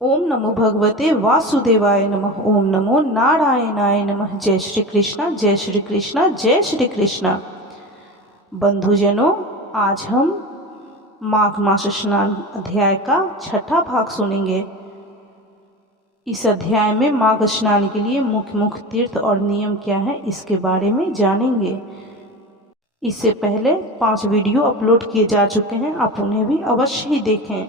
ओम नमो भगवते वासुदेवाय नमः। ओम नमो नारायणाय नमः। जय श्री कृष्णा, जय श्री कृष्णा, जय श्री कृष्णा। बंधुजनों, आज हम माघ मास स्नान अध्याय का छठा भाग सुनेंगे। इस अध्याय में माघ स्नान के लिए मुख्य मुख्य तीर्थ और नियम क्या है, इसके बारे में जानेंगे। इससे पहले 5 वीडियो अपलोड किए जा चुके हैं, आप उन्हें भी अवश्य ही देखें।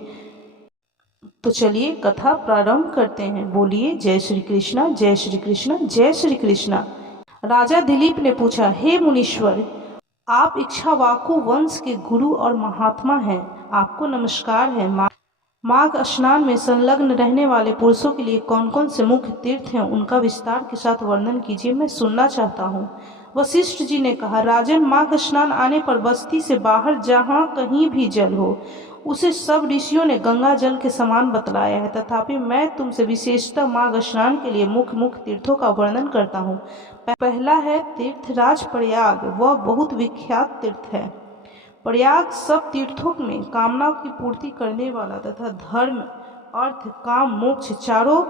तो चलिए कथा प्रारंभ करते हैं। बोलिए जय श्री कृष्णा, जय श्री कृष्णा, जय श्री कृष्णा। राजा दिलीप ने पूछा, हे मुनीश्वर, आप इक्ष्वाकु वंश के गुरु और महात्मा हैं, आपको नमस्कार है। माघ स्नान में संलग्न रहने वाले पुरुषों के लिए कौन कौन से मुख्य तीर्थ हैं, उनका विस्तार के साथ वर्णन कीजिए, मैं सुनना चाहता हूँ। वशिष्ठ जी ने कहा, राजन, माघ स्नान आने पर बस्ती से बाहर जहाँ कहीं भी जल हो, उसे सब ऋषियों ने गंगा जल के समान बतलाया है। तथापि मैं तुमसे विशेषतः माघ स्नान के लिए मुख्य मुख्य तीर्थों का वर्णन करता हूँ। पहला है तीर्थराज प्रयाग। वह बहुत विख्यात तीर्थ है। प्रयाग सब तीर्थों में कामनाओं की पूर्ति करने वाला तथा धर्म, अर्थ, काम, मोक्ष चारों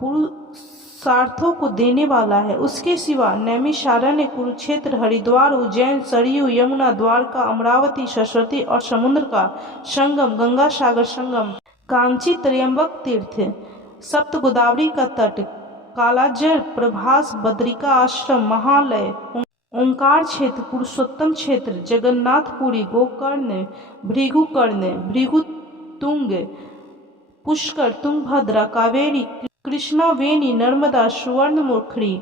पुरुषार्थों को देने वाला है। उसके सिवा नैमिषारण्य, कुरुक्षेत्र, हरिद्वार, उज्जैन, सरयू, यमुना, द्वारका, अमरावती, सरस्वती और समुद्र का संगम, गंगा सागर संगम, कांची, त्र्यंबक तीर्थ, सप्त गोदावरी का तट, कालाजर, प्रभास, बद्रिका आश्रम, महालय, ओंकार क्षेत्र, पुरुषोत्तम क्षेत्र, जगन्नाथपुरी, गोकर्ण, भृगुकर्ण, भृगुतुंग, पुष्कर, तुंगभद्रा, कावेरी, कृष्णावेणी, नर्मदा, सुवर्णमुखी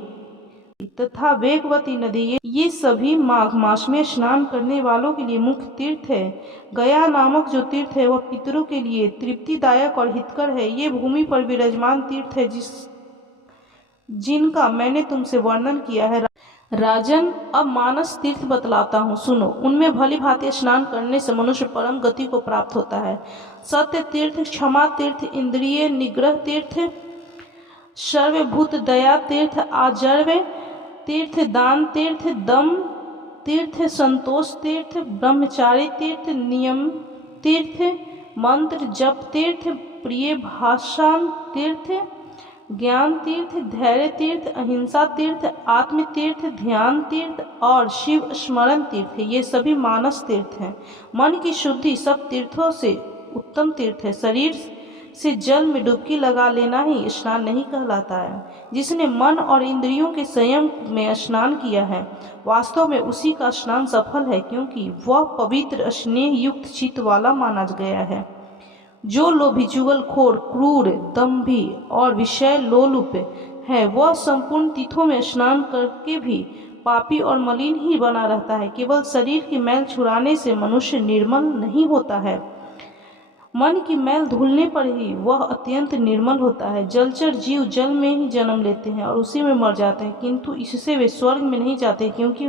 तथा वेगवती नदी, ये सभी माघ मास में स्नान करने वालों के लिए मुख्य तीर्थ है। गया नामक जो तीर्थ है वह पितरों के लिए तृप्तिदायक और हितकर है। ये भूमि पर विराजमान तीर्थ है जिनका मैंने तुमसे वर्णन किया है। राजन, अब मानस तीर्थ बतलाता हूँ, सुनो। उनमें भली भांति स्नान करने से मनुष्य परम गति को प्राप्त होता है। सत्य तीर्थ, क्षमा तीर्थ, इंद्रिय निग्रह तीर्थ, सर्वभूत दया तीर्थ, आजर्व तीर्थ, दान तीर्थ, दम तीर्थ, संतोष तीर्थ, ब्रह्मचारी तीर्थ, नियम तीर्थ, मंत्र जप तीर्थ, प्रिय भाषण तीर्थ, ज्ञान तीर्थ, धैर्य तीर्थ, अहिंसा तीर्थ, आत्म तीर्थ, ध्यान तीर्थ और शिव स्मरण तीर्थ, ये सभी मानस तीर्थ हैं। मन की शुद्धि सब तीर्थों से उत्तम तीर्थ है। शरीर से जल में डुबकी लगा लेना ही स्नान नहीं कहलाता है। जिसने मन और इंद्रियों के संयम में स्नान किया है, वास्तव में उसी का स्नान सफल है, क्योंकि वह पवित्र स्नेह युक्त चित्त वाला माना गया है। जो लोभी, जुगलखोर, क्रूर, दंभी और विषय लोलुप है, वह संपूर्ण तीर्थों में स्नान करके भी पापी और मलिन ही बना रहता है। केवल शरीर की मैल छुड़ाने से मनुष्य निर्मल नहीं होता है। मन की मैल धुलने पर ही वह अत्यंत निर्मल होता है। जलचर जीव जल में ही जन्म लेते हैं और उसी में मर जाते हैं, किंतु इससे वे स्वर्ग में नहीं जाते, क्योंकि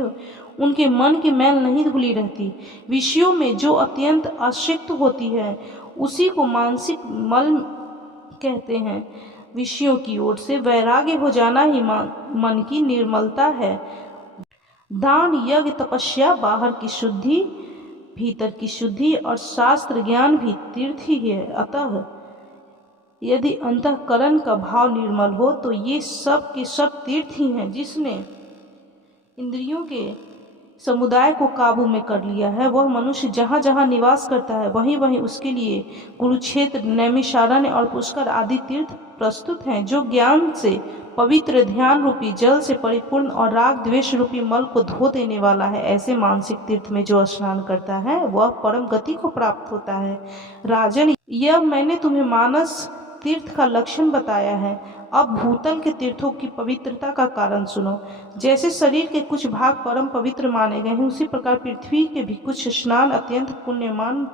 उनके मन की मैल नहीं धुली रहती। विषयों में जो अत्यंत आसक्त होती है, उसी को मानसिक मल कहते हैं। विषयों की ओर से वैराग्य हो जाना ही मन की निर्मलता है। दान, यज्ञ, तपस्या बाहर की शुद्धि, भीतर की शुद्धि और शास्त्र ज्ञान भी तीर्थ ही है। अतः यदि अंतःकरण का भाव निर्मल हो तो ये सब के सब तीर्थ ही हैं। जिसने इंद्रियों के समुदाय को काबू में कर लिया है, वह मनुष्य जहाँ जहाँ निवास करता है, वहीं वहीं उसके लिए कुरुक्षेत्र, नैमिषारण्य और पुष्कर आदि तीर्थ प्रस्तुत हैं। जो ज्ञान से पवित्र, ध्यान रूपी जल से परिपूर्ण और राग द्वेष रूपी मल को धो देने वाला है, ऐसे मानसिक तीर्थ में जो स्नान करता है वह परम गति को प्राप्त होता है। राजन, यह मैंने तुम्हें मानस तीर्थ का लक्षण बताया है। अब भूतल के तीर्थों की पवित्रता का कारण सुनो। जैसे शरीर के कुछ भाग परम पवित्र माने गए हैं, उसी प्रकार पृथ्वी के भी कुछ स्नान अत्यंत पुण्यमान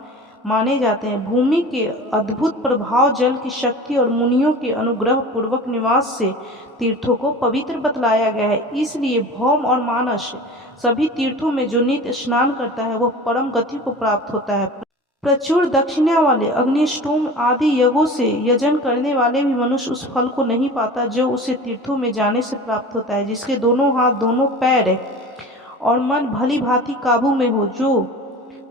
माने जाते हैं। भूमि के अद्भुत प्रभाव, जल की शक्ति और मुनियों के अनुग्रह पूर्वक निवास से तीर्थों को पवित्र बतलाया गया है। इसलिए भौम और मानस सभी तीर्थों में जो नित्य स्नान करता है वह परम गति को प्राप्त होता है। प्रचुर दक्षिणा वाले अग्निष्टोम आदि यज्ञों से यजन करने वाले भी मनुष्य उस फल को नहीं पाता जो उसे तीर्थों में जाने से प्राप्त होता है। जिसके दोनों हाथ, दोनों पैर और मन भली भांति काबू में हो, जो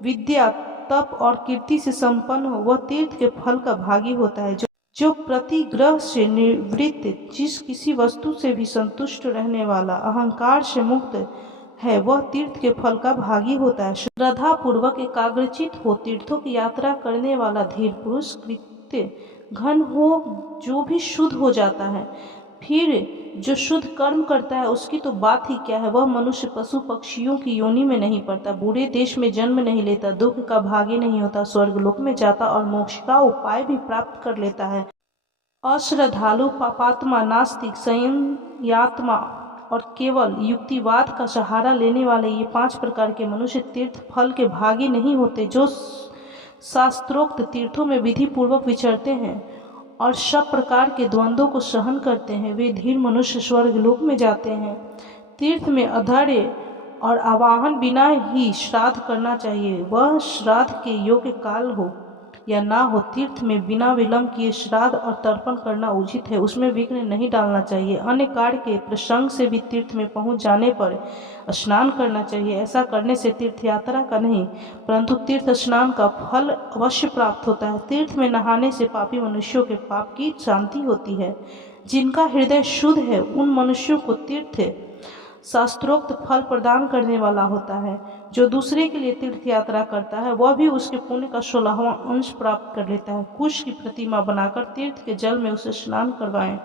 विद्या, तप और कीर्ति से संपन्न हो, वह तीर्थ के फल का भागी होता है। जो प्रतिग्रह से निवृत्त, जिस किसी वस्तु से भी संतुष्ट रहने वाला, अहंकार से मुक्त है, वह तीर्थ के फल का भागी होता है। श्रद्धा पूर्वक एकाग्रचित हो तीर्थों की यात्रा करने वाला धीर पुरुष कृत्य घन हो, जो भी शुद्ध हो जाता है। फिर जो शुद्ध कर्म करता है उसकी तो बात ही क्या है। वह मनुष्य पशु पक्षियों की योनि में नहीं पड़ता, बुरे देश में जन्म नहीं लेता, दुख का भागी नहीं होता, स्वर्गलोक में जाता और मोक्ष का उपाय भी प्राप्त कर लेता है। अश्रद्धालु, पापात्मा, नास्तिक, संययात्मा और केवल युक्तिवाद का सहारा लेने वाले ये 5 प्रकार के मनुष्य तीर्थ फल के भागी नहीं होते। जो शास्त्रोक्त तीर्थों में विधि पूर्वक विचरते हैं और सब प्रकार के द्वंद्वों को सहन करते हैं, वे धीर मनुष्य स्वर्गलोक में जाते हैं। तीर्थ में अधर्य और आवाहन बिना ही श्राद्ध करना चाहिए। वह श्राद्ध के योग्य काल हो या ना हो, तीर्थ में बिना विलंब किए श्राद्ध और तर्पण करना उचित है। उसमें विघ्न नहीं डालना चाहिए। अन्य कार्य के प्रसंग से भी तीर्थ में पहुंच जाने पर स्नान करना चाहिए। ऐसा करने से तीर्थ यात्रा का नहीं परंतु तीर्थ स्नान का फल अवश्य प्राप्त होता है। तीर्थ में नहाने से पापी मनुष्यों के पाप की शांति होती है। जिनका हृदय शुद्ध है उन मनुष्यों को तीर्थ शास्त्रोक्त फल प्रदान करने वाला होता है। जो दूसरे के लिए तीर्थ यात्रा करता है वह भी उसके पुण्य का 16वां अंश प्राप्त कर लेता है। कुश की प्रतिमा बनाकर तीर्थ के जल में उसे स्नान करवाएं।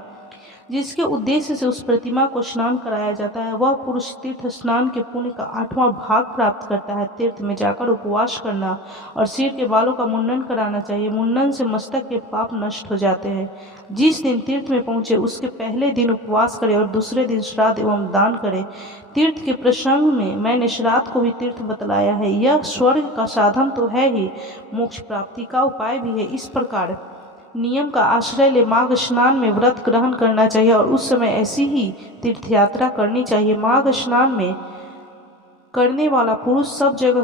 जिसके उद्देश्य से उस प्रतिमा को स्नान कराया जाता है वह पुरुष तीर्थ स्नान के पुण्य का 8वां भाग प्राप्त करता है। तीर्थ में जाकर उपवास करना और सिर के बालों का मुंडन कराना चाहिए। मुंडन से मस्तक के पाप नष्ट हो जाते हैं। जिस दिन तीर्थ में पहुंचे उसके पहले दिन उपवास करें और दूसरे दिन श्राद्ध एवं दान करें। तीर्थ के प्रसंग में मैंने श्राद्ध को भी तीर्थ बतलाया है। यह स्वर्ग का साधन तो है ही, मोक्ष प्राप्ति का उपाय भी है। इस प्रकार नियम का आश्रय ले माघ स्नान में व्रत ग्रहण करना चाहिए और उस समय ऐसी ही तीर्थ यात्रा करनी चाहिए। माघ स्नान में करने वाला पुरुष सब जगह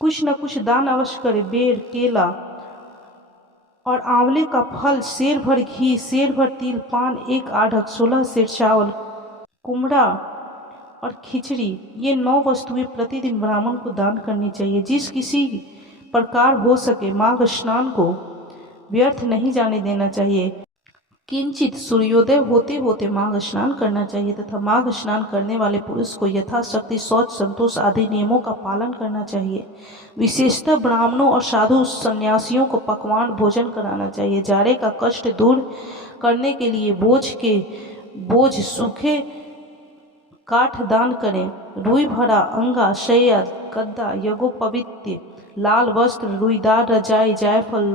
कुछ न कुछ दान अवश्य करे। बेर, केला और आंवले का फल, सेर भर घी, सेर भर तिल, पान 1 आढ़क, 16 सेर चावल, कुमड़ा और खिचड़ी, ये 9 वस्तुएं प्रतिदिन ब्राह्मण को दान करनी चाहिए। जिस किसी प्रकार हो सके माघ स्नान को व्यर्थ नहीं जाने देना चाहिए। किंचित सूर्योदय होते होते माघ स्नान करना चाहिए तथा माघ स्नान करने वाले पुरुष को यथाशक्ति शौच, संतोष आदि नियमों का पालन करना चाहिए। विशेषतः ब्राह्मणों और साधु सन्यासियों को पकवान भोजन कराना चाहिए। जाड़े का कष्ट दूर करने के लिए बोझ सूखे काठ दान करें। रुई भरा अंगा, शैया, गद्दा, यज्ञोपवीत, लाल वस्त्र, रुईदार रजाई, जायफल,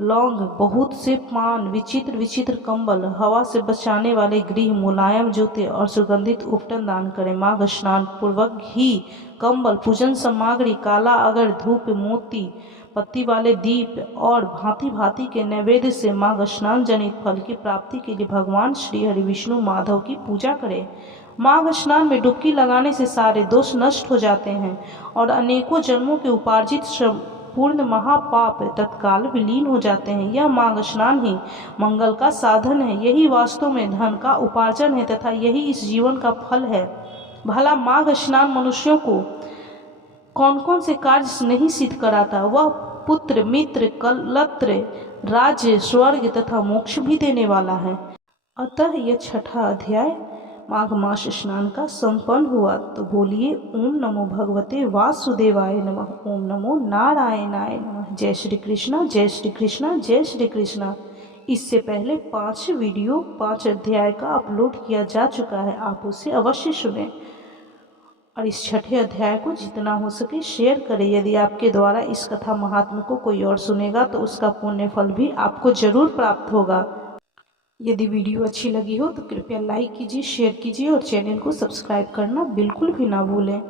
लौंग, बहुत से पान, विचित्र विचित्र कंबल, हवा से बचाने वाले गृह, मुलायम जूते और सुगंधित उपटन दान करें। माघ स्नान पूर्वक घी, कंबल, पूजन सामग्री, काला अगर, धूप, मोती पत्ती वाले दीप और भांति भांति के नैवेद्य से माघ स्नान जनित फल की प्राप्ति के लिए भगवान श्री हरि विष्णु माधव की पूजा करें। माघ स्नान में डुबकी लगाने से सारे दोष नष्ट हो जाते हैं और अनेकों जन्मों के उपार्जित पूर्ण महापाप तत्काल विलीन हो जाते हैं। यह माघ स्नान ही मंगल का साधन है। यही वास्तव में धन का उपार्जन है तथा यही इस जीवन का फल है। भला माघ स्नान मनुष्यों को कौन कौन से कार्य नहीं सिद्ध कराता? वह पुत्र, मित्र, कलत्र, राज्य, स्वर्ग तथा मोक्ष भी देने वाला है। अतः यह 6ठा अध्याय माघ मास स्नान का संपन्न हुआ। तो बोलिए ओम नमो भगवते वासुदेवाय नमः। ओम नमो नारायणाय नमः। जय श्री कृष्णा, जय श्री कृष्णा, जय श्री कृष्णा। इससे पहले 5 वीडियो 5 अध्याय का अपलोड किया जा चुका है, आप उसे अवश्य सुनें और इस 6ठे अध्याय को जितना हो सके शेयर करें। यदि आपके द्वारा इस कथा महात्म्य को कोई और सुनेगा तो उसका पुण्य फल भी आपको जरूर प्राप्त होगा। यदि वीडियो अच्छी लगी हो तो कृपया लाइक कीजिए, शेयर कीजिए और चैनल को सब्सक्राइब करना बिल्कुल भी ना भूलें।